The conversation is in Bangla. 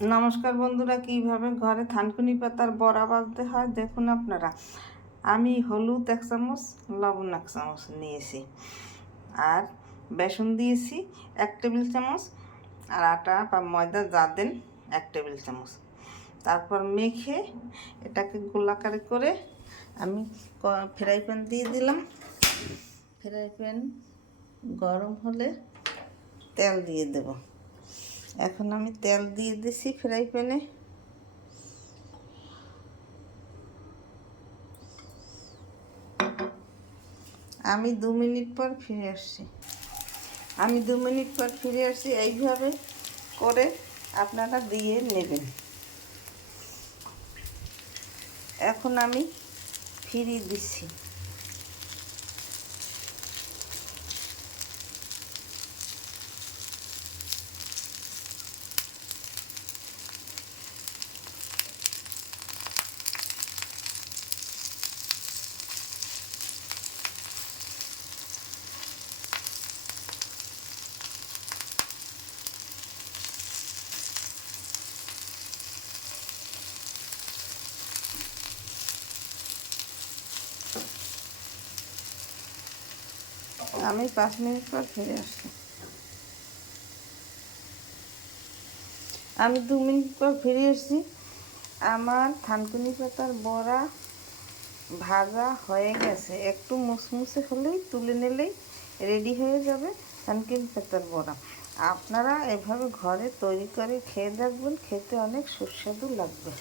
নমস্কার বন্ধুরা, কিভাবে ঘরে থানকুনি পাতার বড়া ভাজতে হয় দেখুন আপনারা। আমি হলুদ 1 চামচ, লবণ 1 চামচ নিয়েছি, আর বেসন দিয়েছি 1 টেবিল চামচ, আর আটা বা ময়দা যা দেন 1 টেবিল চামচ। তারপর মেখে এটাকে গোলাকার করে আমি ফ্রাই প্যান দিয়ে দিলাম। ফ্রাই প্যান গরম হলে তেল দিয়ে দেব। এখন আমি তেল দিয়ে দিছি ফ্রাই প্যানে। আমি 2 মিনিট পর ফিরে আসছি। এইভাবে করে আপনারা দিয়ে নেবেন। এখন আমি ফিরিয়ে দিচ্ছি। আমি 5 মিনিট পর ফিরে আসছি। আমি 2 মিনিট পর ফিরে এসেছি। আমার থানকুনি পাতার বড়া ভাজা হয়ে গেছে। একটু মুসমুসে হলেই তুলে নিলেই রেডি হয়ে যাবে থানকুনি পাতার বড়া। আপনারা এভাবে ঘরে তৈরি করে খেয়ে দেখবেন, খেতে অনেক সুস্বাদু লাগবে।